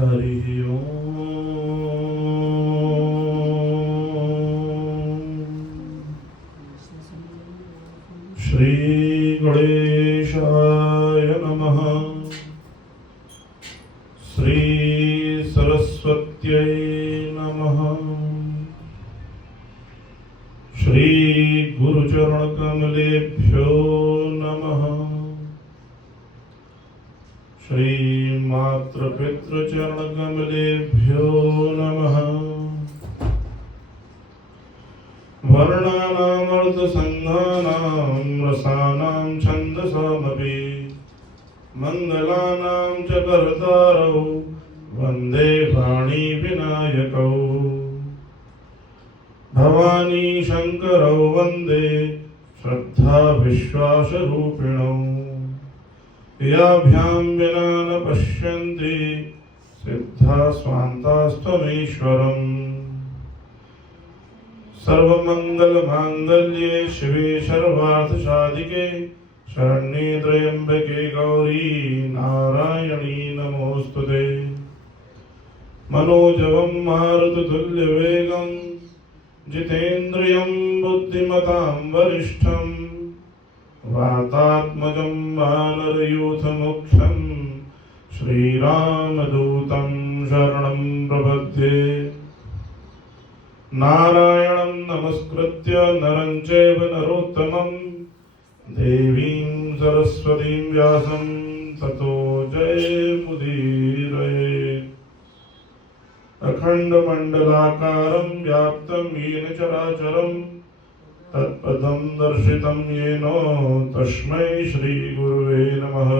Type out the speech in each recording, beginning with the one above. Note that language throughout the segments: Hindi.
हरिः ओम्। श्री गणेशाय नमः। श्री सरस्वत्यै नमः। श्री गुरुचरणकमलेभ्यो नमः। श्री मातृपितृचरणकमलेभ्यो नमः। वर्णानामर्थसङ्घानां रसानां छन्दसामपि मङ्गलानां च कर्तारौ वन्दे वाणीविनायकौ। भवानी शङ्करौ वन्दे श्रद्धाविश्वासरूपिणौ। याभ्यां विना न पश्यन्ति सिद्धा स्वान्तास्त्वमीश्वरम्। सर्वमङ्गलमाङ्गल्ये शिवे सर्वार्थसाधिके शरण्ये त्र्यम्बके गौरी नारायणी नमोऽस्तुते। मनोजवं मारुततुल्यवेगं जितेन्द्रियं बुद्धिमतां वरिष्ठं वातात्मजं वानरयूथमुख्यं श्रीरामदूतं शरणं प्रपद्ये। नारायणं नमस्कृत्य नरं चैव नरोत्तमं देवीं सरस्वतीं व्यासं ततो जयमुदीरये। अखण्डमण्डलाकारं व्याप्तं येन चराचरं तत्पदं दर्शितं येन तस्मै श्रीगुरुवे नमः।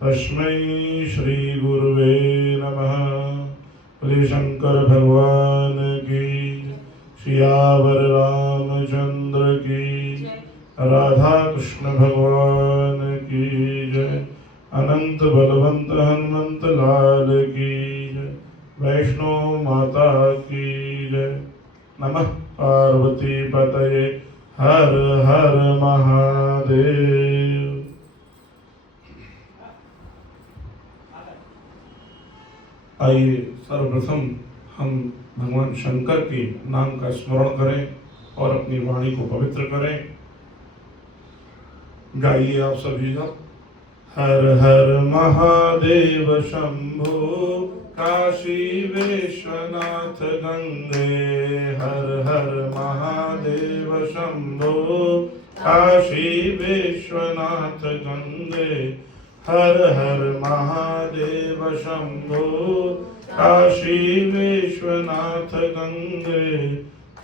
तस्मै श्रीगुरुवे नमः। बोले शंकर भगवान की, सियावर रामचंद्र की, राधा कृष्ण भगवान की जय। अनंत बलवंत हनुमंत लाल की जय। वैष्णो माता की जय। नमः पार्वती पतये हर हर महादेव। आइए सर्वप्रथम हम भगवान शंकर के नाम का स्मरण करें और अपनी वाणी को पवित्र करें। गाइए आप सभी लोग। हर हर महादेव शंभो काशी विश्वनाथ गंगे। हर हर महादेव शंभो काशी विश्वनाथ गंगे। हर हर महादेव शंभो काशी विश्वनाथ गंगे।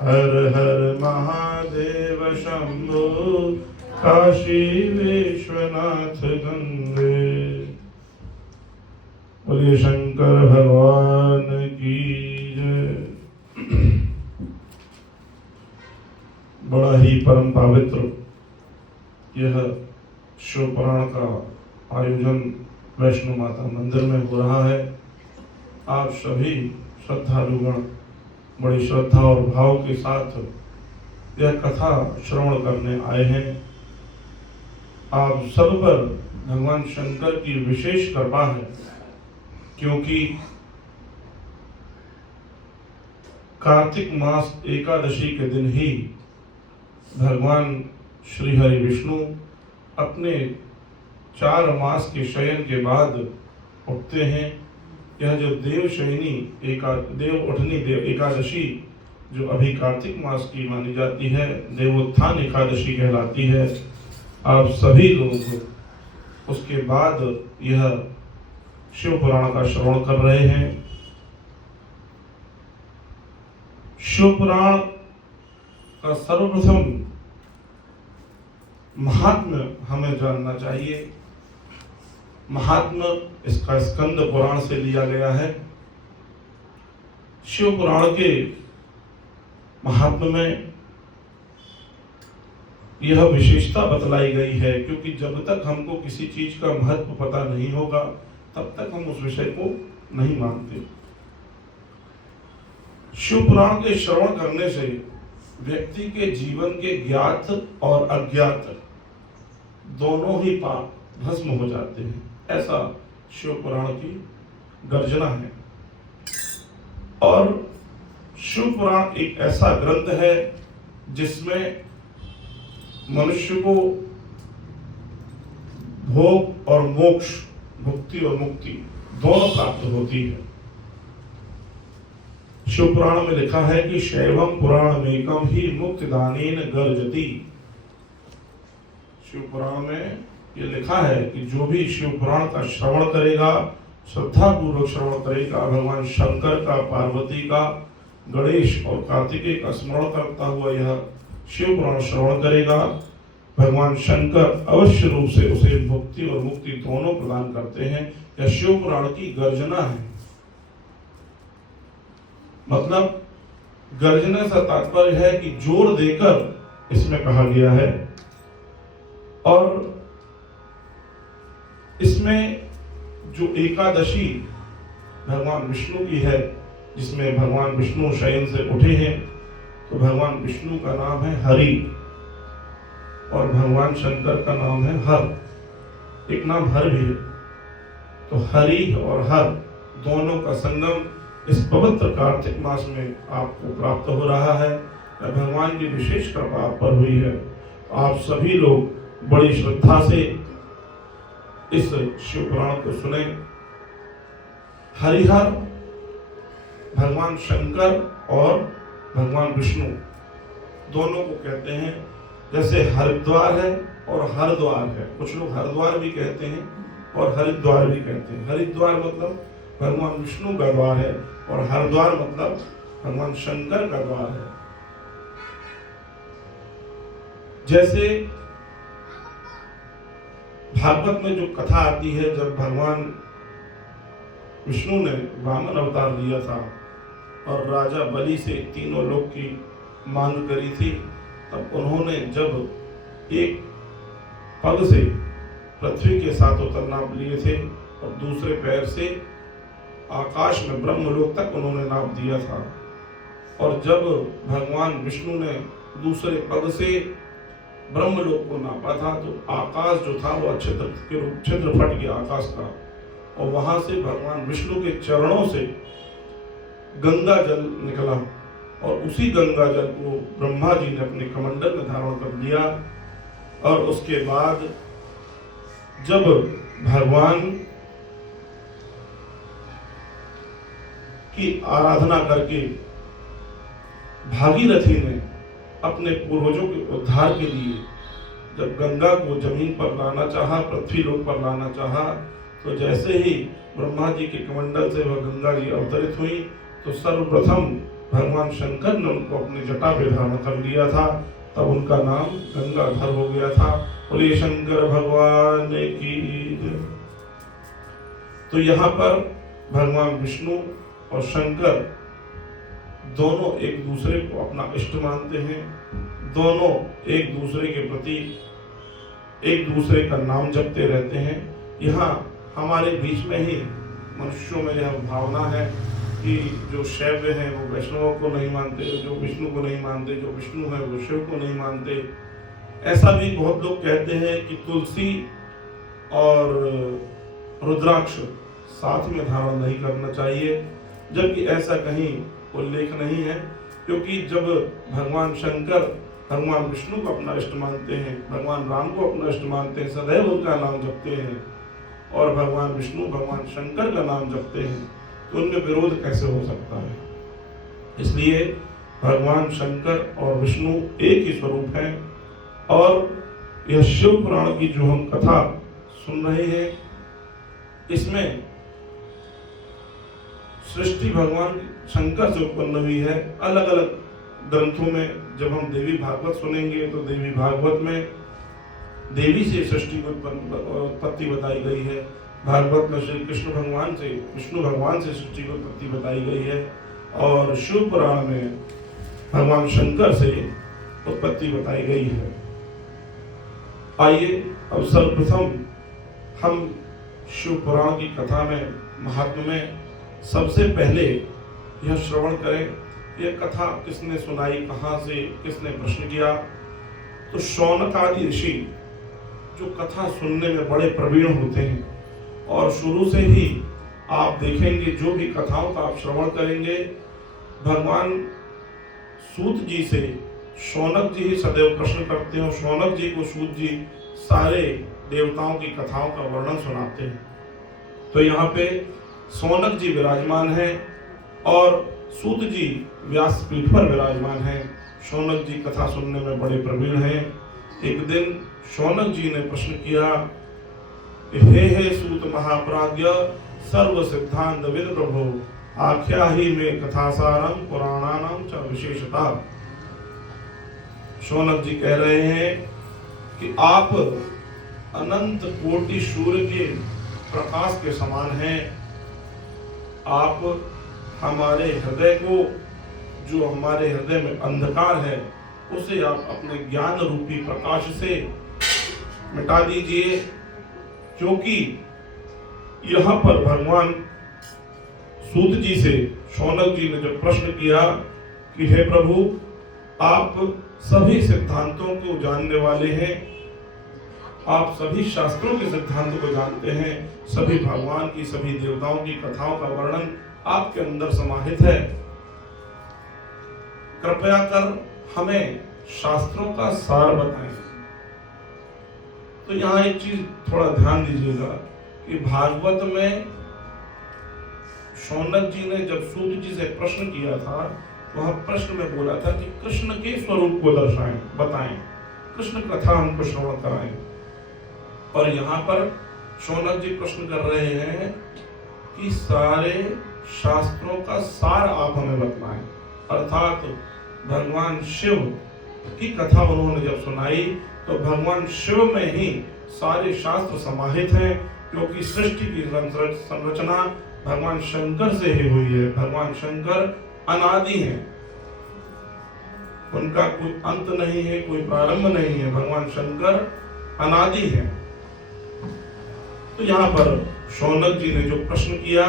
हर हर महादेव शंभो काशी विश्वनाथ गंगे। बोलिए शंकर भगवान की जय। बड़ा ही परम पवित्र यह शिव पुराण का आयोजन वैष्णो माता मंदिर में हो रहा है। आप सभी श्रद्धालुगण बड़ी श्रद्धा और भाव के साथ यह कथा श्रवण करने आए हैं। आप सब पर भगवान शंकर की विशेष कृपा है, क्योंकि कार्तिक मास एकादशी के दिन ही भगवान श्री हरि विष्णु अपने 4 मास के शयन के बाद उठते हैं। यह जो देवशयनी देव उठनी एकादशी जो अभी कार्तिक मास की मानी जाती है, देवोत्थान एकादशी कहलाती है। आप सभी लोग उसके बाद यह शिव पुराण का श्रवण कर रहे हैं। शिव पुराण का सर्वप्रथम महात्म्य हमें जानना चाहिए। महात्म्य इसका स्कंद पुराण से लिया गया है। शिव पुराण के महात्म्य में यह विशेषता बतलाई गई है, क्योंकि जब तक हमको किसी चीज का महत्व पता नहीं होगा तब तक हम उस विषय को नहीं मानते। शिव पुराण के श्रवण करने से व्यक्ति के जीवन के ज्ञात और अज्ञात दोनों ही पाप भस्म हो जाते हैं, ऐसा शिव पुराण की गर्जना है। और शिव पुराण एक ऐसा ग्रंथ है जिसमें मनुष्य को भोग और मोक्ष, मुक्ति और मुक्ति दोनों प्राप्त होती है। शिव पुराण में लिखा है कि शैवम पुराणमेकम ही मुक्तिदानेन गर्जति। शिव पुराण में ये लिखा है कि जो भी शिव पुराण का श्रवण करेगा, श्रद्धा पूर्वक श्रवण करेगा, भगवान शंकर का, पार्वती का, गणेश और कार्तिकेय का स्मरण करता हुआ यह शिव पुराण श्रवण करेगा, भगवान शंकर अवश्य रूप से उसे मुक्ति और मुक्ति दोनों प्रदान करते हैं। यह शिव पुराण की गर्जना है। मतलब गर्जने से तात्पर्य है कि जोर देकर इसमें कहा गया है। और इसमें जो एकादशी भगवान विष्णु की है, जिसमें भगवान विष्णु शयन से उठे हैं, तो भगवान विष्णु का नाम है हरि और भगवान शंकर का नाम है हर। एक नाम हर भी है। तो हरि और हर दोनों का संगम इस पवित्र कार्तिक मास में आपको प्राप्त हो रहा है। भगवान की विशेष कृपा आप पर हुई है। आप सभी लोग बड़ी श्रद्धा से इस शिव पुराण को सुने। हरिहर भगवान शंकर और भगवान विष्णु दोनों को कहते हैं। जैसे हरिद्वार है और हरद्वार है, कुछ लोग हरद्वार भी कहते हैं और हरिद्वार भी कहते हैं। हरिद्वार मतलब भगवान विष्णु का द्वार है और हरद्वार मतलब भगवान शंकर का द्वार है। जैसे भागवत में जो कथा आती है, जब भगवान विष्णु ने वामन अवतार लिया था और राजा बलि से तीनों लोक की मांग करी थी, तब उन्होंने जब एक पग से पृथ्वी के सातों तल नाप लिए थे और दूसरे पैर से आकाश में ब्रह्मलोक तक उन्होंने नाप दिया था। और जब भगवान विष्णु ने दूसरे पग से ब्रह्मलोक को नापा था, तो आकाश जो था वह छिद्र फट गया आकाश का, और वहां से भगवान विष्णु के चरणों से गंगा जल निकला और उसी गंगा जल को ब्रह्मा जी ने अपने कमंडल में धारण कर लिया। और उसके बाद जब भगवान की आराधना करके भागीरथी ने अपने पूर्वजों के उद्धार के लिए जब गंगा को जमीन पर लाना चाहा, पृथ्वी लोक पर लाना चाहा, तो जैसे ही ब्रह्मा जी के कमंडल से वह गंगा जी अवतरित हुई, तो सर्वप्रथम भगवान शंकर ने उनको अपनी जटा पे धारण कर लिया था। तब उनका नाम गंगाधर हो गया था। बोलिए शंकर भगवान की। तो यहाँ पर भगवान विष्णु और शंकर दोनों एक दूसरे को अपना इष्ट मानते हैं। दोनों एक दूसरे के प्रति एक दूसरे का नाम जपते रहते हैं। यहाँ हमारे बीच में ही मनुष्यों में यह भावना है कि जो शैव हैं वो वैष्णवों को नहीं मानते, जो विष्णु को नहीं मानते, जो विष्णु है वो शिव को नहीं मानते। ऐसा भी बहुत लोग कहते हैं कि तुलसी और रुद्राक्ष साथ में धारण नहीं करना चाहिए, जबकि ऐसा कहीं उल्लेख नहीं है। क्योंकि जब भगवान शंकर भगवान विष्णु को अपना इष्ट मानते हैं, भगवान राम को अपना इष्ट मानते हैं, सदैव उनका नाम जपते हैं, और भगवान विष्णु भगवान शंकर का नाम जपते हैं, तो उनमें विरोध कैसे हो सकता है। इसलिए भगवान शंकर और विष्णु एक ही स्वरूप हैं। और यह शिव पुराण की जो हम कथा सुन रहे हैं, इसमें सृष्टि भगवान शंकर से उत्पन्न हुई है। अलग अलग ग्रंथों में जब हम देवी भागवत सुनेंगे, तो देवी भागवत में देवी से सृष्टि की उत्पत्ति बताई गई है। भागवत में श्री कृष्ण भगवान से, विष्णु भगवान से सृष्टि की उत्पत्ति बताई गई है, और शिव पुराण में भगवान शंकर से उत्पत्ति बताई गई है। आइए अब सर्वप्रथम हम शिव पुराण की कथा में, महात्म्य में सबसे पहले यह श्रवण करें, यह कथा किसने सुनाई, कहाँ से, किसने प्रश्न किया। तो शौनक आदि ऋषि जो कथा सुनने में बड़े प्रवीण होते हैं, और शुरू से ही आप देखेंगे जो भी कथाओं का आप श्रवण करेंगे भगवान सूत जी से शौनक जी ही सदैव प्रश्न करते हैं और शौनक जी को सूत जी सारे देवताओं की कथाओं का वर्णन सुनाते हैं। तो यहाँ पे शौनक जी विराजमान हैं और सूत जी व्यासपीठ पर विराजमान हैं। शौनक जी कथा सुनने में बड़े प्रवीण हैं। एक दिन शौनक जी ने प्रश्न किया, हे सूत महाप्राज्ञ सर्व सिद्धांत विद प्रभु, आख्या ही में कथासारम पुराणानाम च विशेषता। शौनक जी कह रहे हैं कि आप अनंत कोटि सूर्य के प्रकाश के समान हैं। आप हमारे हृदय को, जो हमारे हृदय में अंधकार है, उसे आप अपने ज्ञान रूपी प्रकाश से मिटा दीजिए। क्योंकि यहाँ पर भगवान सूत जी से शौनक जी ने जब प्रश्न किया कि हे प्रभु, आप सभी सिद्धांतों को जानने वाले हैं, आप सभी शास्त्रों के सिद्धांत को जानते हैं, सभी भगवान की, सभी देवताओं की कथाओं का वर्णन आपके अंदर समाहित है, कृपया कर हमें शास्त्रों का सार बताएं। तो यहाँ एक चीज थोड़ा ध्यान दीजिएगा कि भागवत में शौनक जी ने जब सूत जी से प्रश्न किया था, वह प्रश्न में बोला था कि कृष्ण के स्वरूप को दर्शाएं, बताएं, कृष्ण कथा हमको श्रवण कराएं। और यहाँ पर शौनक जी प्रश्न कर रहे हैं कि सारे शास्त्रों का सार आप हमें बतलाएं। अर्थात भगवान शिव की कथा उन्होंने जब सुनाई तो भगवान शिव में ही सारे शास्त्र समाहित हैं, क्योंकि सृष्टि की संरचना भगवान शंकर से ही हुई है। भगवान शंकर अनादि हैं, उनका कोई अंत नहीं है, कोई प्रारंभ नहीं है। भगवान शंकर अनादि हैं। तो यहाँ पर शौनक जी ने जो प्रश्न किया,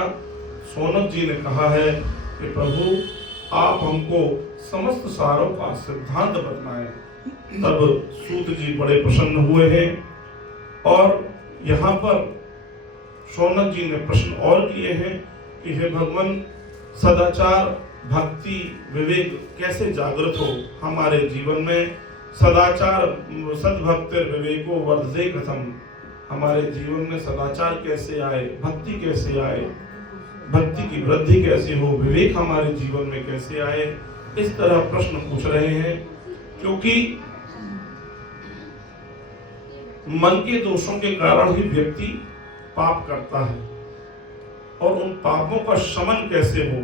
शौनक जी ने कहा है कि प्रभु आप हमको समस्त सारों का सिद्धांत बतलाएं। तब सूत जी बड़े प्रसन्न हुए हैं और यहाँ पर शौनक जी ने प्रश्न और किए हैं कि हे भगवान, सदाचार, भक्ति, विवेक कैसे जागृत हो हमारे जीवन में। सदाचार सद्भक्ति विवेको वर्धते कथम, हमारे जीवन में सदाचार कैसे आए, भक्ति कैसे आए, भक्ति की वृद्धि कैसे हो, विवेक हमारे जीवन में कैसे आए, इस तरह प्रश्न पूछ रहे हैं। क्योंकि मन के दोषों के कारण ही व्यक्ति पाप करता है और उन पापों का शमन कैसे हो,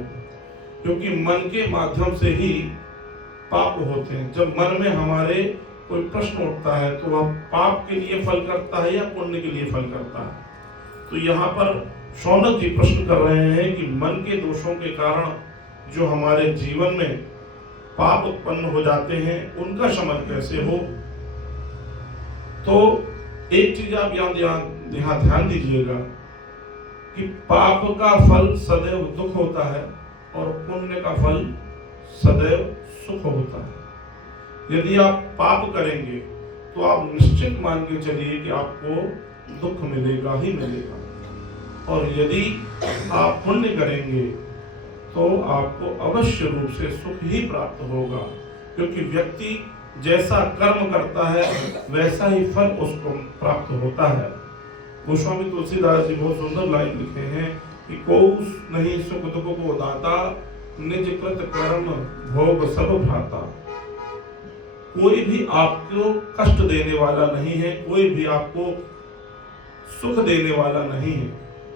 क्योंकि मन के माध्यम से ही पाप होते हैं। जब मन में हमारे कोई प्रश्न उठता है तो वह पाप के लिए फल करता है या पुण्य के लिए फल करता है। तो यहाँ पर शौनक जी प्रश्न कर रहे हैं कि मन के दोषों के कारण जो हमारे जीवन में पाप उत्पन्न हो जाते हैं, उनका शमन कैसे हो। तो एक चीज आप यहाँ ध्यान दीजिएगा कि पाप का फल सदैव दुख होता है और पुण्य का फल सदैव सुख होता है। यदि आप पाप करेंगे तो आप निश्चित मान के चलिए कि आपको दुख मिलेगा ही मिलेगा, और यदि आप पुण्य करेंगे तो आपको अवश्य रूप से सुख ही प्राप्त होगा, क्योंकि व्यक्ति जैसा कर्म करता है वैसा ही फल उसको प्राप्त होता है। गोस्वामी तुलसीदास जी बहुत सुंदर लाइन लिखे हैं कि कोउ नहीं सुख दुख को दाता, निज कृत कर्म भोग सब भ्राता। कोई भी आपको कष्ट देने वाला नहीं है, कोई भी आपको सुख देने वाला नहीं है।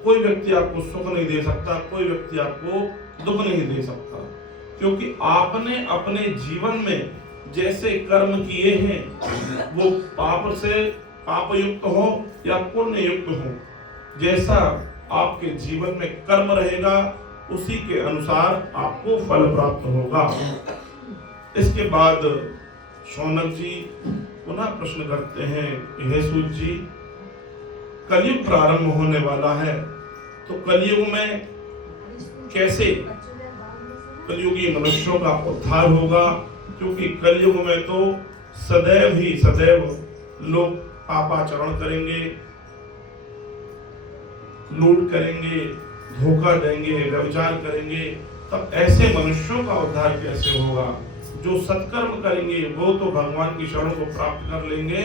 कोई व्यक्ति आपको सुख नहीं दे सकता, कोई व्यक्ति आपको दुख नहीं दे सकता, क्योंकि आपने अपने जीवन में जैसे कर्म किए हैं वो पाप से पाप युक्त हो या पुण्य युक्त हो, जैसा आपके जीवन में कर्म रहेगा उसी के अनुसार आपको फल प्राप्त होगा। इसके बाद शौनक जी पुनः प्रश्न करते हैं, हे सूत जी, कलयुग प्रारंभ होने वाला है, तो कलयुग में कैसे कलयुगी मनुष्यों का उद्धार होगा, क्योंकि कलयुग में तो सदैव लोग पापाचरण करेंगे, लूट करेंगे, धोखा देंगे, व्यभिचार करेंगे, तब ऐसे मनुष्यों का उद्धार कैसे होगा? जो सत्कर्म करेंगे वो तो भगवान की शरण को प्राप्त कर लेंगे,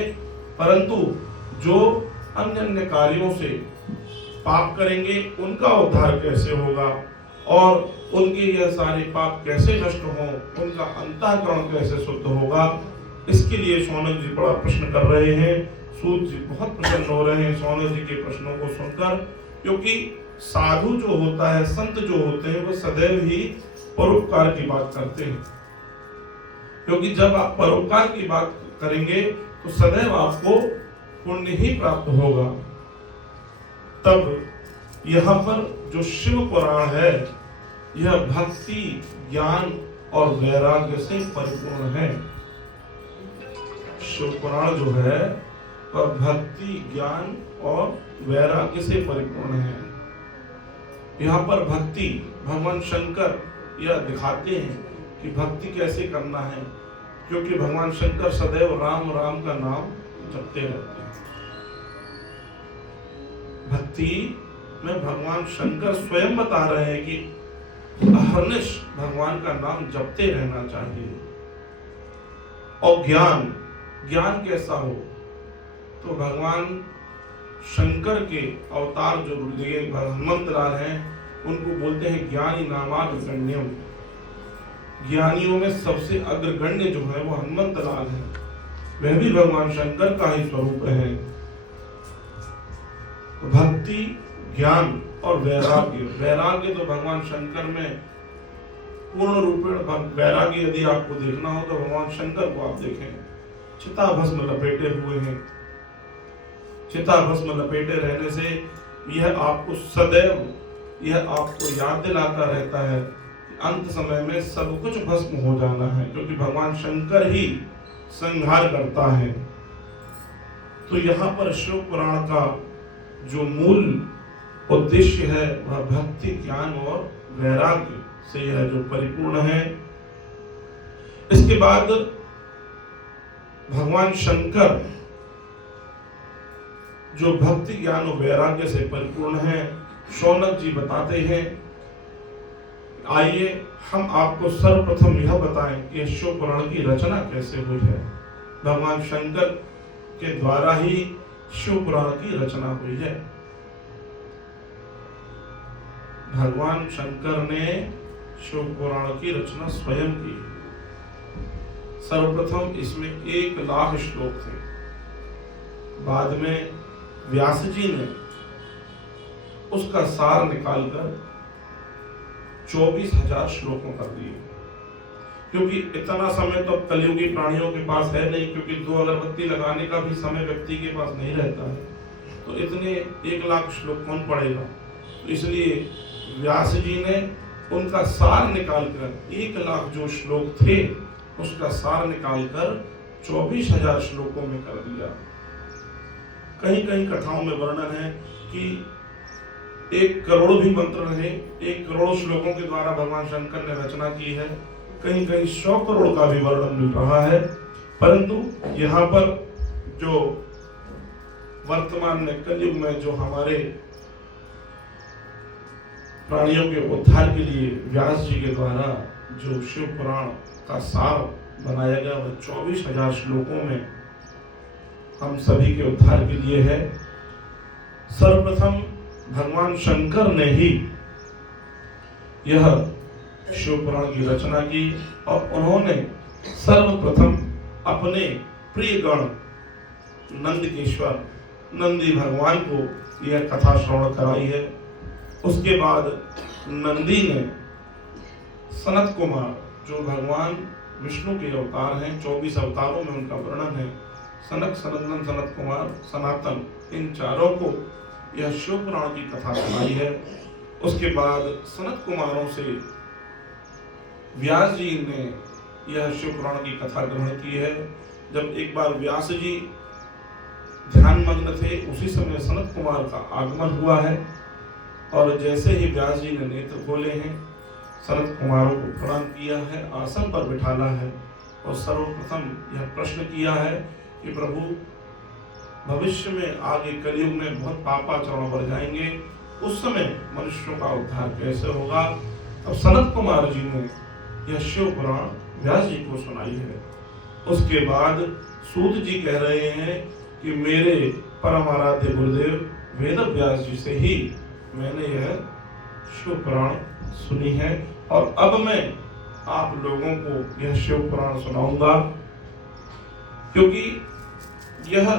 परंतु जो अन्य अन्य कार्यों से पाप करेंगे उनका उद्धार कैसे होगा? और उनके यह सारे पाप कैसे नष्ट हों? उनका अंतःकरण कैसे शुद्ध होगा? इसके लिए शौनक जी बड़ा प्रश्न कर रहे हैं। सूत जी बहुत प्रसन्न हो रहे हैं शौनक जी के प्रश्नों को सुनकर, क्योंकि साधु जो होता है, संत जो होते हैं, वो सदैव ही परोपकार की बात करते हैं। क्योंकि जब आप परोपकार की बात करेंगे तो सदैव आपको पुण्य ही प्राप्त होगा। तब यहाँ पर जो शिव पुराण है यह भक्ति, ज्ञान और वैराग्य से परिपूर्ण है। शिव पुराण जो है वह भक्ति, ज्ञान और वैराग्य से परिपूर्ण है। यहाँ पर भक्ति, भगवान शंकर यह दिखाते हैं कि भक्ति कैसे करना है, क्योंकि भगवान शंकर सदैव राम राम का नाम जपते रहते हैं। भक्ति में भगवान शंकर स्वयं बता रहे हैं कि अहर्निश भगवान का नाम जपते रहना चाहिए। और ज्ञान, ज्ञान कैसा हो? तो भगवान शंकर के अवतार जो हनुमंत लाल हैं उनको बोलते हैं ज्ञानी नामाग्रगण्यम। ज्ञानियों में सबसे अग्रगण्य जो है वो हनुमंत लाल है, वह भी भगवान शंकर का ही स्वरूप है। भक्ति, ज्ञान और वैराग्य, वैराग्य तो भगवान शंकर में पूर्ण रूपेण वैराग्य यदि आपको देखना हो तो भगवान शंकर को आप देखें, चिताभस्म लपेटे हुए हैं। चिताभस्म लपेटे रहने से यह आपको सदैव, यह आपको याद दिलाता रहता है कि अंत समय में सब कुछ भस्म हो जाना है, क्योंकि भगवान शंकर ही संहार करता है। तो यहाँ पर शिव पुराण का जो मूल उद्देश्य है वह भक्ति, ज्ञान और वैराग्य से यह जो परिपूर्ण है। इसके बाद भगवान शंकर जो भक्ति, ज्ञान और वैराग्य से परिपूर्ण है, शौनक जी बताते हैं। आइए हम आपको सर्वप्रथम यह बताएं कि शिव पुराण की रचना कैसे हुई है। भगवान शंकर के द्वारा ही शिव पुराण की रचना हुई है। भगवान शंकर ने शिव पुराण की रचना स्वयं की। सर्वप्रथम इसमें 1,00,000 श्लोक थे। बाद में व्यास जी ने उसका सार निकालकर 24,000 श्लोकों कर दिए। क्योंकि इतना समय तो कलियुगी प्राणियों के पास है नहीं, क्योंकि 2 अगरबत्ती लगाने का भी समय व्यक्ति के पास नहीं रहता है, तो इतने 1,00,000 श्लोक कौन पढ़ेगा? तो इसलिए व्यास जी ने उनका सार निकालकर 1,00,000 जो श्लोक थे उसका सार निकालकर 24,000 श्लोकों में कर दिया। कहीं कहीं कथाओं में वर्णन है कि 1 करोड़ भी मंत्र रहे, 1 करोड़ श्लोकों के द्वारा भगवान शंकर ने रचना की है। कहीं कहीं 100 करोड़ का भी वर्णन मिल रहा है। परंतु यहाँ पर जो वर्तमान में कलयुग में जो हमारे प्राणियों के उद्धार के लिए व्यास जी के द्वारा जो शिव पुराण का सार बनाया गया वह 24,000 श्लोकों में हम सभी के उद्धार के लिए है। सर्वप्रथम भगवान शंकर ने ही यह शिव पुराण की रचना की और उन्होंने सर्वप्रथम अपने प्रिय गण नंदकेश्वर नंदी भगवान को यह कथा श्रवण कराई है। उसके बाद नंदी ने सनत कुमार जो भगवान विष्णु के अवतार हैं, 24 अवतारों में उनका वर्णन है, सनक, सनंदन, सनत कुमार, सनातन, इन चारों को यह शिव पुराण की कथा सुनाई है। उसके बाद सनत कुमारों से व्यास जी ने यह शिव पुराण की कथा ग्रहण की है। जब एक बार व्यास जी ध्यान मग्न थे उसी समय सनत कुमार का आगमन हुआ है और जैसे ही व्यास जी ने नेत्र खोले हैं सनत कुमारों को प्रणाम किया है, आसन पर बिठाला है और सर्वप्रथम यह प्रश्न किया है कि प्रभु भविष्य में आगे कलयुग में बहुत पापाचरण बढ़ जाएंगे, उस समय मनुष्यों का उद्धार कैसे होगा? अब सनत कुमार जी ने यह शिव पुराण व्यास जी को सुनाई है। उसके बाद सूत जी कह रहे हैं कि मेरे परम आराध्य गुरुदेव वेद व्यास जी से ही मैंने यह शिव पुराण सुनी है और अब मैं आप लोगों को यह शिव पुराण सुनाऊंगा, क्योंकि यह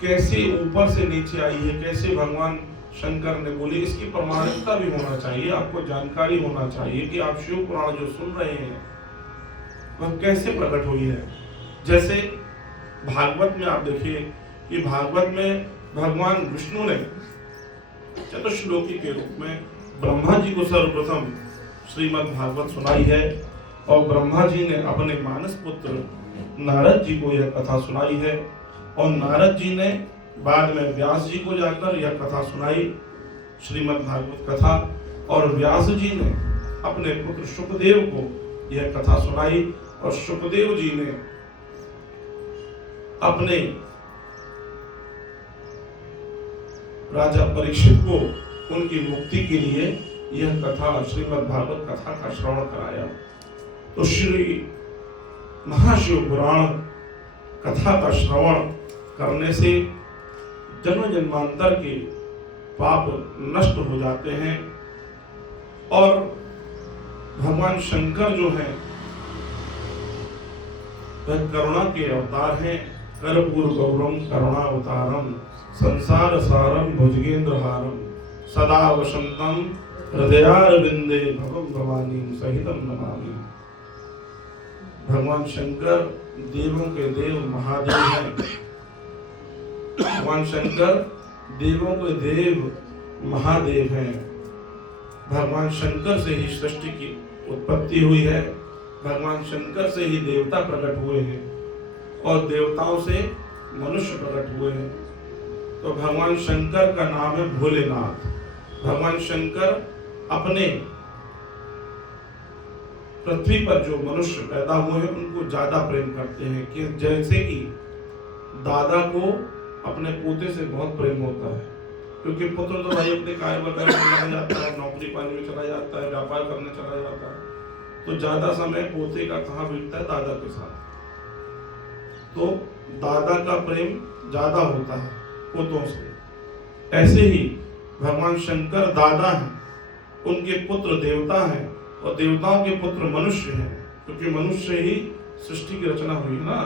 कैसे ऊपर से नीचे आई है, कैसे भगवान शंकर ने बोली, इसकी प्रमाणिकता भी होना चाहिए, आपको जानकारी होना चाहिए कि आप शिव पुराण जो सुन रहे हैं वह कैसे प्रकट हुई है। जैसे भागवत में आप देखिए कि भागवत में भगवान विष्णु ने चतुश्लोकी के रूप में ब्रह्मा जी को सर्वप्रथम श्रीमद् भागवत सुनाई है और ब्रह्मा जी ने अपने मानस पुत्र नारद जी को यह कथा सुनाई है और नारद जी ने बाद में व्यास जी को जाकर यह कथा सुनाई, श्रीमद् भागवत कथा, और व्यास जी ने अपने पुत्र शुकदेव को यह कथा सुनाई और शुकदेव जी ने अपने राजा परीक्षित को उनकी मुक्ति के लिए यह कथा श्रीमद् भागवत कथा का श्रवण कराया। तो श्री महाशिव पुराण कथा का श्रवण करने से जन्म जन्मांतर के पाप नष्ट हो जाते हैं और भगवान शंकर जो हैं वह करुणा के अवतार हैं। कर्पूर गौरम करुणावतारम संसार सारम भुजगेंद्रहारम सदा वसंतम हृदयारविंदे भवम भवानी सहितम नमामि। भगवान शंकर देवों के देव महादेव हैं। भगवान शंकर देवों के देव महादेव हैं। भगवान शंकर से ही सृष्टि की उत्पत्ति हुई है, भगवान शंकर से ही देवता प्रकट हुए हैं और देवताओं से मनुष्य प्रकट हुए हैं। तो भगवान शंकर का नाम है भोलेनाथ। भगवान शंकर अपने पृथ्वी पर जो मनुष्य पैदा हुए हैं उनको ज्यादा प्रेम करते हैं, कि जैसे कि दादा को अपने पोते से बहुत प्रेम होता है, क्योंकि पुत्र तो भाई अपने कार्य वगैरह में चला जाता है, नौकरी पानी में चला जाता है, व्यापार करने चला जाता है, तो ज्यादा समय पोते का कहाँ बीतता है, दादा के साथ। तो दादा का प्रेम ज्यादा होता है पोतों से। ऐसे ही भगवान शंकर दादा हैं, उनके पुत्र देवता हैं और देवताओं के पुत्र मनुष्य हैं, क्योंकि मनुष्य ही सृष्टि की रचना हुई है ना।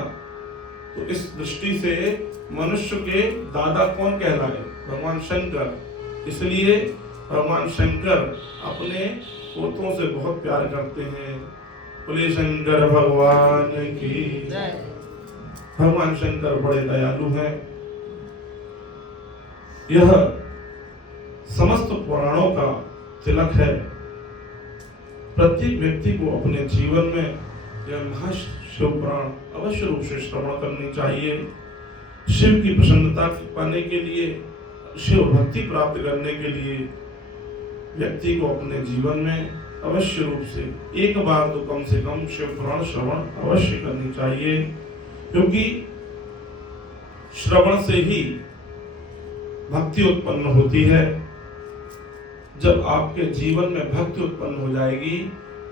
तो इस दृष्टि से मनुष्य के दादा कौन कहलाए, भगवान शंकर। इसलिए भगवान शंकर अपने पोतों से बहुत प्यार करते हैं। बोले शंकर भगवान की। भगवान शंकर बड़े दयालु हैं। यह समस्त पुराणों का तिलक है। प्रत्येक व्यक्ति को अपने जीवन में यह महाशिव पुराण अवश्य रूप से श्रवण करनी चाहिए। शिव की प्रसन्नता पाने के लिए, शिव भक्ति प्राप्त करने के लिए व्यक्ति को अपने जीवन में अवश्य रूप से एक बार तो कम से कम शिव पुराण श्रवण अवश्य करनी चाहिए, क्योंकि श्रवण से ही भक्ति उत्पन्न होती है। जब आपके जीवन में भक्ति उत्पन्न हो जाएगी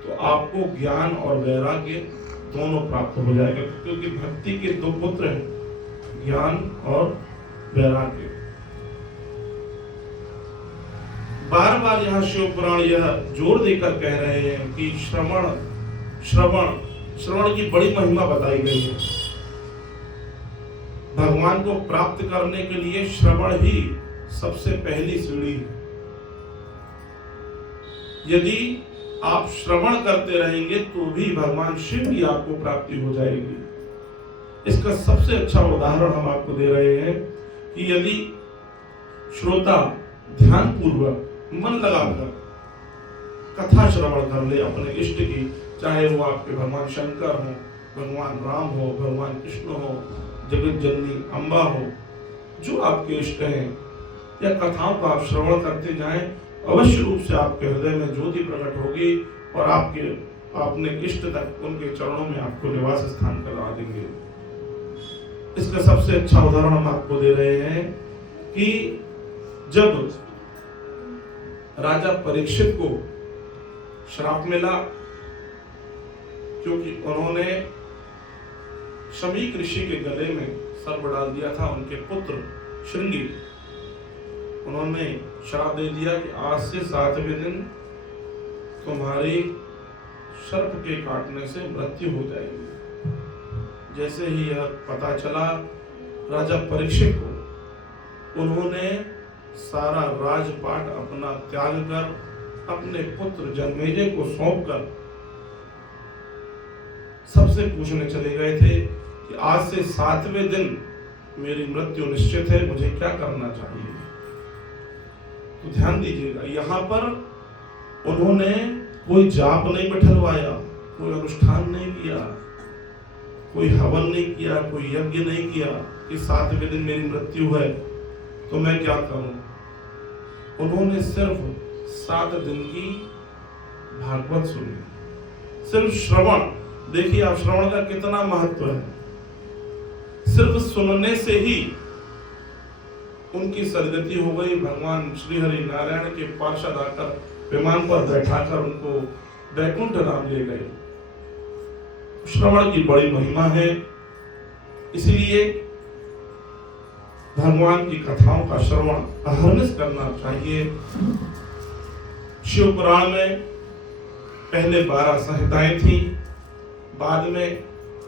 तो आपको ज्ञान और वैराग्य दोनों प्राप्त हो जाएगा, क्योंकि भक्ति के दो पुत्र हैं, ज्ञान और वैराग्य। बार बार यहाँ शिव पुराण यह जोर देकर कह रहे हैं कि श्रवण श्रवण श्रवण की बड़ी महिमा बताई गई है। भगवान को प्राप्त करने के लिए श्रवण ही सबसे पहली सीढ़ी है। यदि आप श्रवण करते रहेंगे तो भी भगवान शिव की आपको प्राप्ति हो जाएगी। इसका सबसे अच्छा उदाहरण हम आपको दे रहे हैं कि यदि श्रोता ध्यान पूर्वक मन लगाकर कथा श्रवण कर ले अपने इष्ट की, चाहे वो आपके भगवान शंकर हो, भगवान राम हो, भगवान कृष्ण हो, जगत जननी अम्बा हो, जो आपके इष्ट हैं, या कथाओं को आप श्रवण करते जाएं, अवश्य रूप से आपके हृदय में ज्योति प्रकट होगी और अपने इष्ट तक उनके चरणों में आपको निवास स्थान करवा देंगे। इसका सबसे अच्छा उदाहरण हम आपको दे रहे हैं कि जब राजा परीक्षित को श्राप मिला, क्योंकि उन्होंने शमीक ऋषि के गले में सर्प डाल दिया था। उनके पुत्र श्रृंगी, उन्होंने श्राप दे दिया कि आज से 7वें दिन तुम्हारी सर्प के काटने से मृत्यु हो जाएगी। जैसे ही यह पता चला राजा परीक्षित को, उन्होंने सारा राजपाट अपना त्याग कर अपने पुत्र जन्मेजय को सौंपकर सबसे पूछने चले गए थे कि आज से 7वें दिन मेरी मृत्यु निश्चित है, मुझे क्या करना चाहिए। तो ध्यान दीजिएगा, यहाँ पर उन्होंने कोई जाप नहीं बिठलवाया, कोई अनुष्ठान नहीं किया, कोई हवन नहीं किया, कोई यज्ञ नहीं किया कि 7वें दिन मेरी मृत्यु है तो मैं क्या करूं। उन्होंने सिर्फ 7 दिन की भागवत सुनी, सिर्फ श्रवण। देखिए आप, श्रवण का कितना महत्व है। सिर्फ सुनने से ही उनकी सदगति हो गई। भगवान श्री हरि नारायण के पार्षद आकर विमान पर बैठाकर उनको वैकुंठ धाम ले गए। श्रवण की बड़ी महिमा है, इसलिए भगवान की कथाओं का श्रवण अहर्निश करना चाहिए। शिव पुराण में पहले 12 संहिताएं थी, बाद में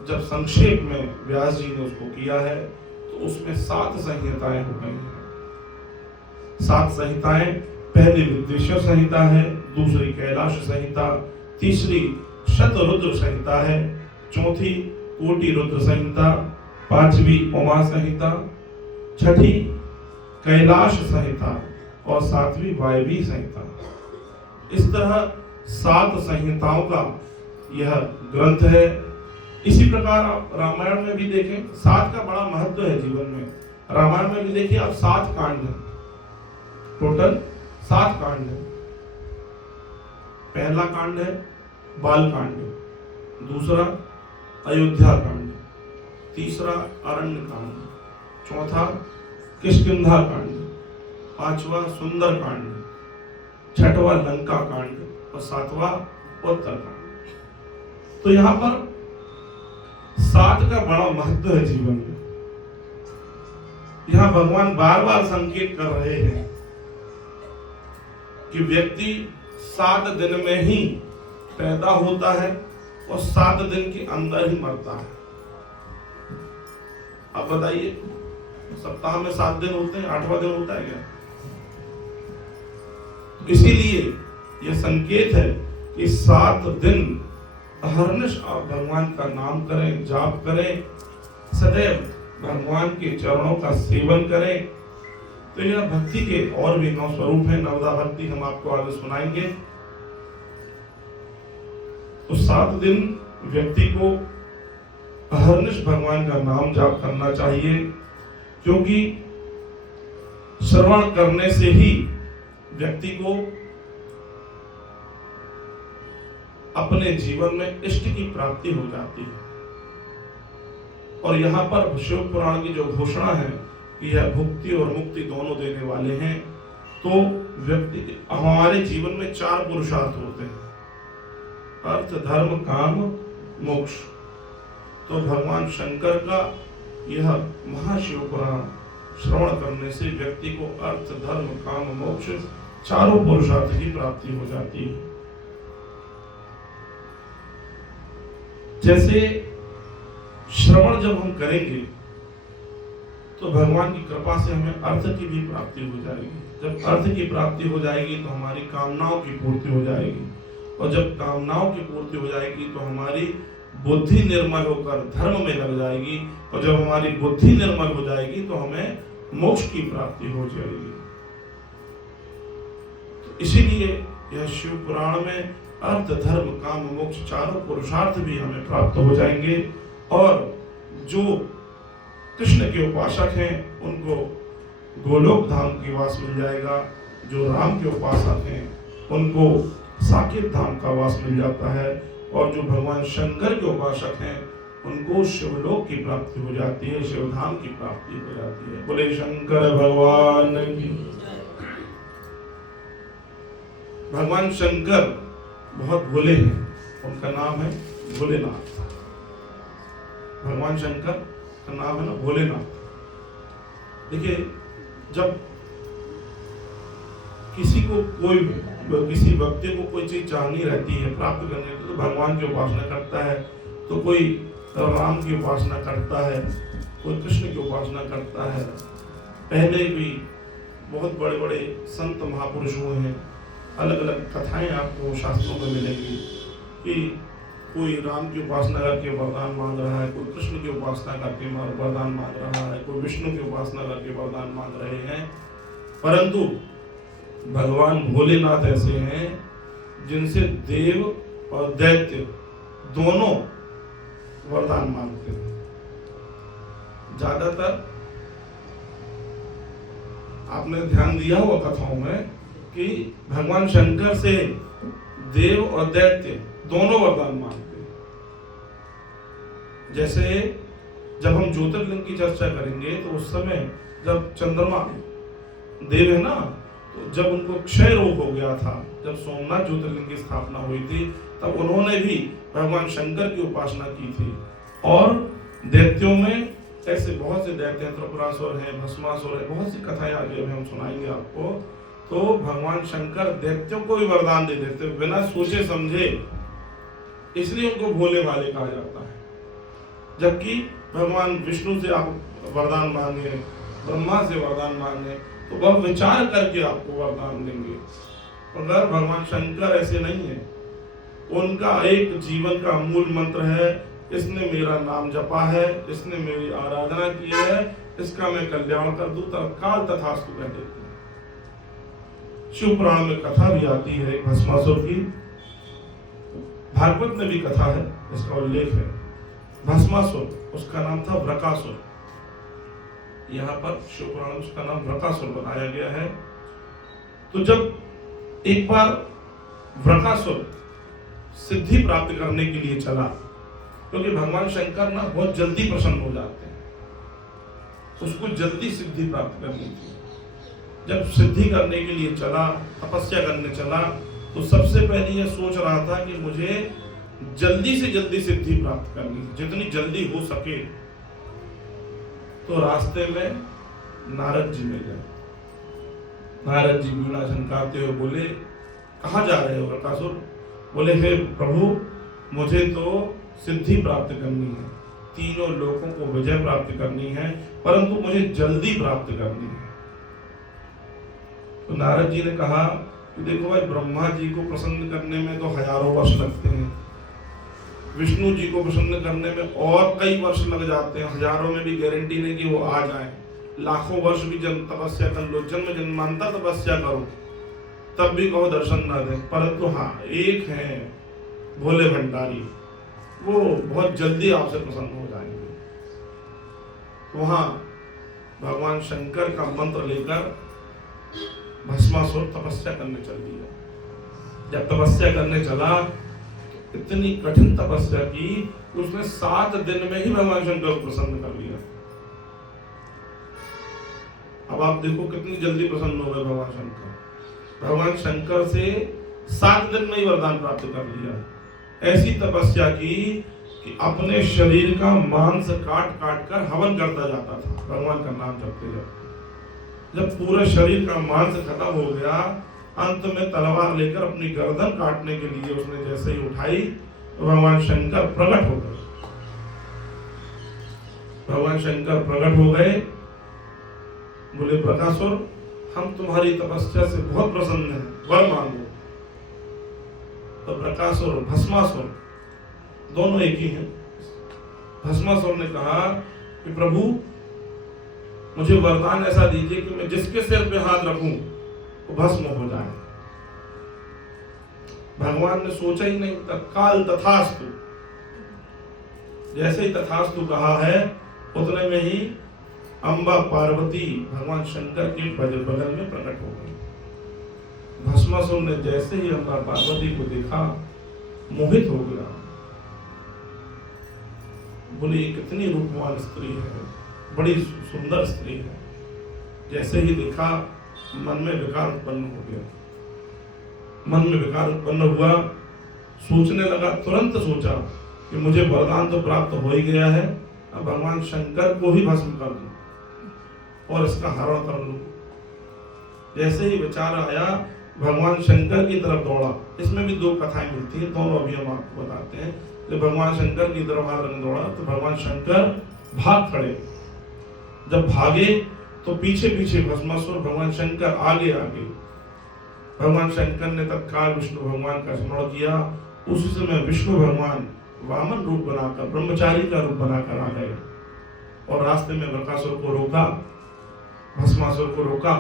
जब संक्षेप में व्यास जी ने उसको किया है तो उसमें 7 संहिताएं हो गई हैं। 7 संहिताएं, पहली विद्वेश्वर संहिता है, दूसरी कैलाश संहिता, तीसरी शतरुद्र संहिता है, चौथी कोटि रुद्र संहिता, 5वीं उमा संहिता, 6ठी कैलाश संहिता और 7वीं वायवी संहिता। इस तरह 7 संहिताओं का यह ग्रंथ है। इसी प्रकार आप रामायण में भी देखें, 7 का बड़ा महत्व है जीवन में। रामायण में भी देखिए आप 7 कांड हैं, टोटल 7 कांड है। पहला कांड है बाल कांड, दूसरा अयोध्या कांड, तीसरा अरण्य कांड, चौथा किष्किंधा कांड, 5वां सुंदर कांड, 6वां लंका कांड और 7वां उत्तर कांड। तो यहां पर 7 का बड़ा महत्व है जीवन में। यहां भगवान बार बार संकेत कर रहे हैं कि व्यक्ति 7 दिन में ही पैदा होता है और 7 दिन के अंदर ही मरता है। अब बताइए, सप्ताह में 7 दिन होते हैं, 8वां दिन होता है क्या? इसीलिए यह संकेत है कि 7 दिन अहर्निश आप भगवान का नाम करें, जाप करें, सदैव भगवान के चरणों का सेवन करें। तो यह भक्ति के और भी 9 स्वरूप हैं। नवदा भक्ति हम आपको आगे सुनाएंगे। तो 7 दिन व्यक्ति को अहर्निश भगवान का नाम जाप करना चाहिए, क्योंकि श्रवण करने से ही व्यक्ति को अपने जीवन में इष्ट की प्राप्ति हो जाती है। और यहाँ पर शिव पुराण की जो घोषणा है कि यह भुक्ति और मुक्ति दोनों देने वाले हैं, तो व्यक्ति के हमारे जीवन में 4 पुरुषार्थ होते हैं, अर्थ, धर्म, काम, मोक्ष। तो भगवान शंकर का यह महाशिव पुराण श्रवण करने से व्यक्ति को अर्थ, धर्म, काम, मोक्ष 4 पुरुषार्थ की प्राप्ति हो जाती है। जैसे श्रवण जब हम करेंगे तो भगवान की कृपा से हमें अर्थ की भी प्राप्ति हो जाएगी। जब अर्थ की प्राप्ति हो जाएगी तो हमारी कामनाओं की पूर्ति हो जाएगी, और जब कामनाओं की पूर्ति हो जाएगी तो हमारी बुद्धि निर्मल होकर धर्म में लग जाएगी, और जब हमारी बुद्धि निर्मल हो जाएगी तो हमें मोक्ष की प्राप्ति हो जाएगी। तो इसीलिए यह शिव पुराण में अर्थ, धर्म, काम, मोक्ष 4 पुरुषार्थ भी हमें प्राप्त हो जाएंगे। और जो कृष्ण के उपासक हैं उनको गोलोक धाम की वास मिल जाएगा, जो राम के उपासक हैं उनको साकेत धाम का वास मिल जाता है, और जो भगवान शंकर के उपासक हैं उनको शिवलोक की प्राप्ति हो जाती है, शिवधाम की प्राप्ति हो जाती है। बोले शंकर भगवान की। भगवान शंकर बहुत भोले हैं, उनका नाम है भोलेनाथ। भगवान शंकर का नाम है ना भोलेनाथ। देखिए, जब किसी व्यक्ति को कोई चीज चाहनी रहती है, प्राप्त करनी रहती है, तो भगवान की उपासना करता है। तो कोई राम की उपासना करता है, कोई कृष्ण की उपासना करता है। पहले भी बहुत बड़े बड़े संत महापुरुष हुए हैं। अलग अलग कथाएं आपको शास्त्रों में मिलेंगी कि कोई राम की उपासना करके वरदान मांग रहा है, कोई कृष्ण की उपासना करके वरदान मांग रहा है, कोई विष्णु की उपासना करके वरदान मांग रहे हैं। परंतु भगवान भोलेनाथ ऐसे हैं जिनसे देव और दैत्य दोनों वरदान मांगते हैं। ज्यादातर आपने ध्यान दिया होगा कथाओं में कि भगवान शंकर से देव और दैत्य दोनों वरदान मांगते हैं। जैसे जब हम ज्योतिर्लिंग की चर्चा करेंगे तो उस समय जब चंद्रमा देव है ना, तो जब उनको क्षय रोग हो गया था, जब सोमनाथ ज्योतिर्लिंग की स्थापना हुई थी, तब उन्होंने भी भगवान शंकर की उपासना की थी। और दैत्यों में ऐसे बहुत से दैत्य हैं, त्रिपुरासुर हैं, भस्मासुर है, बहुत सी कथाएं आगे हम सुनाएंगे आपको। तो भगवान शंकर दैत्यों को भी वरदान दे देते बिना सोचे समझे, इसलिए उनको भोले वाले कहा जाता है। जबकि भगवान विष्णु से आप वरदान मांगे, ब्रह्मा से वरदान मांगे, तो वह विचार करके आपको वरदान देंगे। अगर भगवान शंकर ऐसे नहीं है, उनका एक जीवन का मूल मंत्र है, इसने मेरा नाम जपा है, इसने मेरी आराधना की है, इसका मैं कल्याण कर दूं, तत्काल तथास्तु कह देते हैं। शिव पुराण में कथा भी आती है भस्मासुर की, भागवत में भी कथा है, इसका उल्लेख है। भस्मासुर, उसका नाम था वृकासुर। यहाँ पर शिव पुराण में उसका नाम वृकासुर बताया गया है। तो जब एक बार वृकासुर सिद्धि प्राप्त करने के लिए चला, क्योंकि भगवान शंकर ना बहुत जल्दी प्रसन्न हो जाते हैं, उसको जल्दी सिद्धि प्राप्त करनी थी। जब सिद्धि करने के लिए चला, तपस्या करने चला, तो सबसे पहले यह सोच रहा था कि मुझे जल्दी से जल्दी सिद्धि प्राप्त करनी है, जितनी जल्दी हो सके। तो रास्ते में नारद जी मिल गए। नारद जी वीणा झनकारते हुए बोले, कहाँ जा रहे हो वृकासुर? बोले, हे प्रभु, मुझे तो सिद्धि प्राप्त करनी है, तीनों लोकों को विजय प्राप्त करनी है, परंतु मुझे जल्दी प्राप्त करनी है। तो नारद जी ने कहा कि देखो भाई, ब्रह्मा जी को प्रसन्न करने में तो हजारों वर्ष लगते हैं, विष्णु जी को प्रसन्न करने में और कई वर्ष लग जाते हैं, हजारों में भी गारंटी नहीं कि वो आ जाए, लाखों वर्ष भी जन्म तपस्या कर लो, जन्म जन्मांतर तपस्या करो, तब भी कहो दर्शन ना दे। परंतु हाँ, एक है भोले भंडारी, वो बहुत जल्दी आपसे प्रसन्न हो जाएंगे। वहां भगवान शंकर का मंत्र लेकर भस्मासुर तपस्या करने चल दिया। जब तपस्या करने चला, इतनी कठिन तपस्या की, उसने 7 दिन में ही भगवान शंकर को प्रसन्न कर लिया। अब आप देखो कितनी जल्दी प्रसन्न हो गए भगवान शंकर। भगवान शंकर से 7 दिन में ही वरदान प्राप्त कर लिया। ऐसी तपस्या की कि अपने शरीर का मांस काट काट कर हवन करता जाता था भगवान का नाम जपते जपते। जब पूरे शरीर का मांस खत्म हो गया, अंत में तलवार लेकर अपनी गर्दन काटने के लिए उसने जैसे ही उठाई, भगवान शंकर प्रकट हो गए। भगवान शंकर प्रकट हो गए, बोले, वृकासुर, हम तुम्हारी तपस्या से बहुत प्रसन्न हैं, वर मांगो। तो वृकासुर और भस्मासुर दोनों एक ही हैं। भस्मासुर ने कहा कि प्रभु, मुझे वरदान ऐसा दीजिए कि मैं जिसके सिर पे हाथ रखूं वो भस्म हो जाए। भगवान ने सोचा ही नहीं, तत्काल तथास्तु। जैसे ही तथास्तु कहा है, उतने में ही अम्बा पार्वती भगवान शंकर के बगल में प्रकट हो गई। भस्मासुर ने जैसे ही अम्बा पार्वती को देखा, मोहित हो गया। बोले, कितनी रूपवान स्त्री है, बड़ी सुंदर स्त्री है। जैसे ही देखा, मन में विकार उत्पन्न हो गया। मन में विकार उत्पन्न हुआ सोचने लगा, तुरंत सोचा कि मुझे वरदान तो प्राप्त हो ही गया है, अब भगवान शंकर को ही भस्म कर दूं और इसका हरण कर लूं। जैसे ही विचार आया, भगवान शंकर की तरफ दौड़ा। इसमें भी दो कथाएं मिलती हैं, दोनों अभी हम आपको बताते हैं। जब भगवान शंकर की तरफ हाथ दौड़ा तो भगवान शंकर भाग खड़े। जब भागे तो पीछे पीछे भस्मासुर, भगवान शंकर आगे आगे। भगवान शंकर ने तत्काल विष्णु भगवान का स्मरण किया। उसी समय विष्णु भगवान वामन रूप बनाकर, ब्रह्मचारी का रूप बनाकर आ गए और रास्ते में बकासुर को रोका, भस्मासुर को रोका।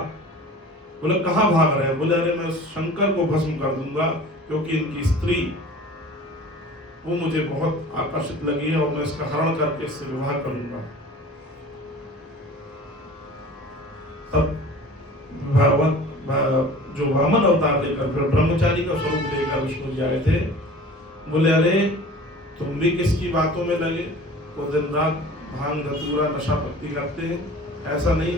बोले कहाँ भाग रहे हैं? बोले अरे मैं शंकर को भस्म कर दूंगा, क्योंकि इनकी स्त्री वो मुझे बहुत आकर्षित लगी है और मैं इसका हरण करके इससे विवाह करूंगा। तब भगवत जो वामन अवतार लेकर, फिर ब्रह्मचारी का स्वरूप लेकर विष्णु जी आए थे। बोले अरे तुम भी किसकी बातों में लगे? वो दिन रात भांग धतूरा नशा पत्ती करते हैं, ऐसा नहीं,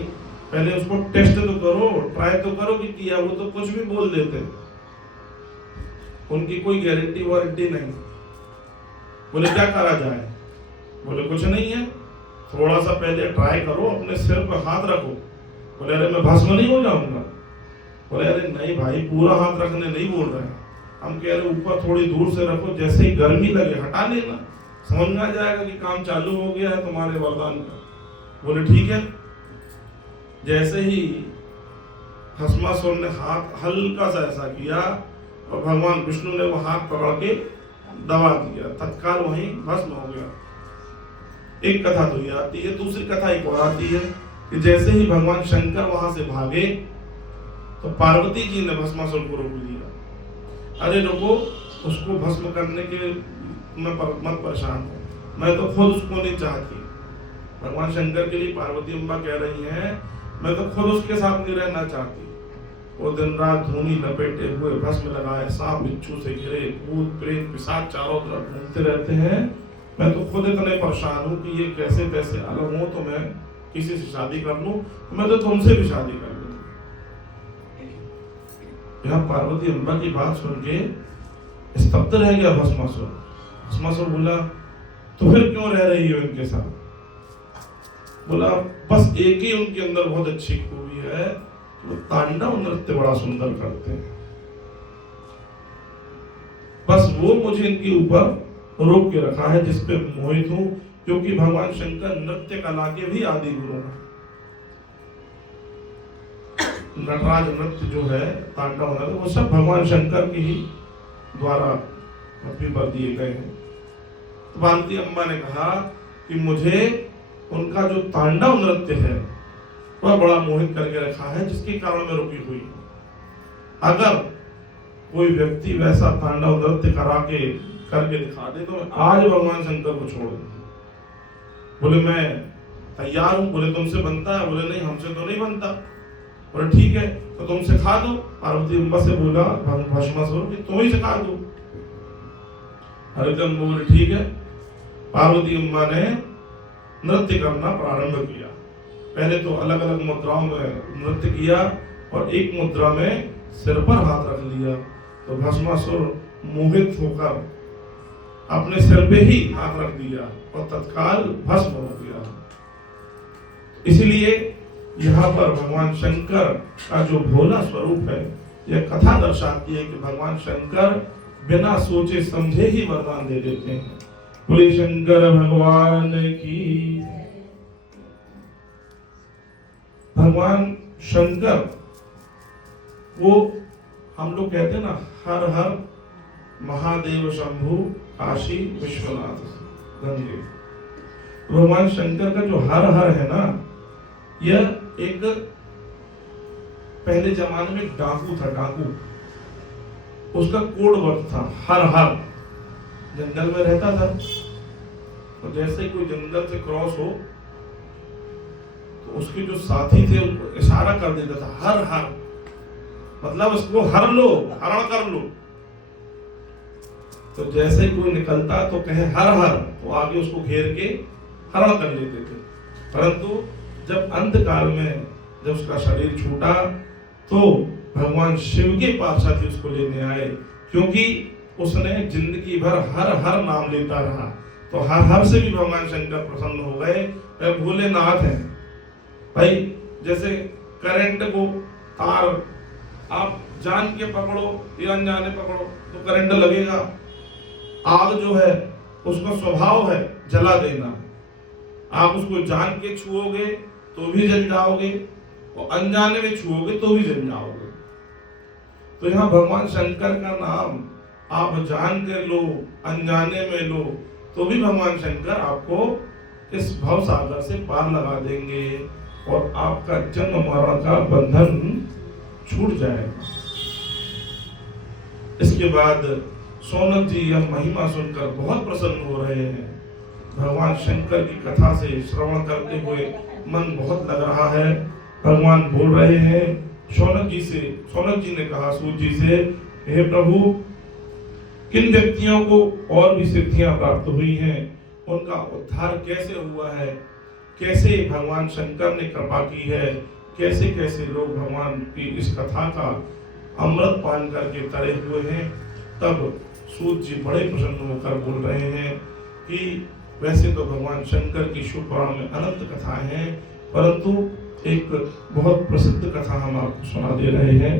पहले उसको टेस्ट तो करो, ट्राई तो करो कि किया। वो तो कुछ भी बोल देते, उनकी कोई गारंटी वारंटी नहीं। बोले क्या करा जाए? बोले कुछ नहीं है, थोड़ा सा पहले ट्राई करो, अपने सिर पर हाथ रखो। बोले अरे मैं भस्म नहीं हो जाऊंगा? बोले अरे नहीं भाई, पूरा हाथ रखने नहीं बोल रहे हैं, हम कह रहे ऊपर थोड़ी दूर से रखो, जैसे ही गर्मी लगे हटा लेना, समझ में आ जाएगा कि काम चालू हो गया है तुम्हारे वरदान का। बोले ठीक है। जैसे ही भस्मासुर ने हाथ हल्का सा ऐसा किया और भगवान विष्णु ने वो हाथ पकड़ के दबा दिया, तत्काल वहीं भस्म हो गया। एक कथा तो ये आती है। दूसरी कथा एक और आती है कि जैसे ही भगवान शंकर वहां से भागे तो पार्वती जी ने भस्मासुर को रोक लिया। अरे रुको, उसको भस्म करने के मैं मत परेशान हूं, मैं तो खुद उसको नहीं चाहती। भगवान शंकर के लिए पार्वती अम्बा कह रही हैं, मैं तो खुद उसके साथ नहीं रहना चाहती। वो दिन रात धूनी लपेटे हुए, भस्म लगाए, सांप बिच्छू से घिरे, भूत प्रेत पिशाच चारों तरफ घूमते रहते हैं। मैं तो खुद इतने परेशान हूं कि ये कैसे तैसे अलग हो, तो मैं किसी से शादी कर लूं, मैं तो तुमसे भी शादी कर लूं। यहाँ पार्वती अम्बा की बात सुन के स्तब्ध रह गया भस्मासुर। भस्मासुर बोला तो फिर क्यों रह रही हो इनके साथ? बोला बस एक ही उनके अंदर बहुत अच्छी खूबी है, वो तांडव नृत्य बड़ा सुंदर करते हैं, बस वो मुझे इनके ऊपर रोक के रखा है, जिस पे मोहित हूं, क्योंकि भगवान शंकर नृत्य कला के भी आदि गुरु हैं। नटराज नृत्य जो है, तांडव नृत्य, वो सब भगवान शंकर के ही द्वारा पृथ्वी पर दिए गए हैं। तो पार्वती अम्बा ने कहा कि मुझे उनका जो तांडव नृत्य है वह बड़ा मोहित करके रखा है, जिसके कारण मैं रुकी हुई हूं। अगर कोई व्यक्ति वैसा तांडव नृत्य करके दिखा दे तो मैं आज भगवान शंकर को छोड़ दूं। बोले मैं तैयार हूं। बोले तुमसे बनता है? बोले नहीं, हमसे तो नहीं बनता। बोले ठीक है, तो तुम सिखा दो। पार्वती अम्बा से बोला भस्मासुर कि तुम ही सिखा दो। हरिदम बोले ठीक है। पार्वती अम्बा ने नृत्य करना प्रारंभ किया। पहले तो अलग अलग मुद्राओं में नृत्य किया और एक मुद्रा में सिर पर हाथ रख लिया, तो भस्मासुर मोहित होकर अपने सिर पे ही हाथ रख दिया और तत्काल भस्म हो गया। इसलिए यहाँ पर भगवान शंकर का जो भोला स्वरूप है, यह कथा दर्शाती है कि भगवान शंकर बिना सोचे समझे ही वरदान दे देते हैं। बोले शंकर भगवान की। भगवान शंकर वो हम लोग कहते हैं ना, हर हर महादेव शंभु काशी विश्वनाथ गंगे। भगवान शंकर का जो हर हर है ना, यह एक पहले जमाने में डाकू था, डाकू, उसका कोड वर्ड था हर हर। जंगल में रहता था, तो जैसे कोई जंगल से क्रॉस हो तो उसके जो साथी थे उनको इशारा कर देता था हर हर, मतलब इसको हर लो, हरण कर लो। तो जैसे कोई निकलता तो कहे हर हर, तो आगे उसको घेर के हरण कर लेते थे। परंतु जब अंत काल में जब उसका शरीर छूटा तो भगवान शिव के पार्षद उसको लेने आए, क्योंकि उसने जिंदगी भर हर हर नाम लेता रहा। तो हर हर से भी भगवान शंकर प्रसन्न हो गए, वे भोलेनाथ हैं। भाई जैसे करंट को तार आप जान के पकड़ो या अनजाने पकड़ो तो करंट लगेगा। आग जो है उसका स्वभाव है जला देना, आप उसको जान के छुओगे तो भी जल जाओगे और अनजाने में छुओगे तो भी जल जाओगे। तो यहाँ भगवान शंकर का नाम आप जान कर लो अनजाने में लो तो भी भगवान शंकर आपको इस भव सागर से पार लगा देंगे और आपका जन्म मरण का बंधन छूट जाएगा। इसके बाद सौनक जी यह महिमा सुनकर बहुत प्रसन्न हो रहे हैं। भगवान शंकर की कथा से श्रवण करते हुए मन बहुत लग रहा है। भगवान बोल रहे हैं सौनक जी से। सौनक जी ने कहा सूत जी से, हे प्रभु, किन व्यक्तियों को और भी सिद्धियां प्राप्त हुई हैं, उनका उद्धार कैसे हुआ है, कैसे भगवान शंकर ने कृपा की है, कैसे कैसे लोग भगवान की इस कथा का अमृत पान करके तरे हुए हैं। तब सूत जी बड़े प्रसन्न होकर बोल रहे हैं कि वैसे तो भगवान शंकर की शिव पुराण में अनंत कथाएं हैं, परंतु एक बहुत प्रसिद्ध कथा हम आपको सुना दे रहे हैं।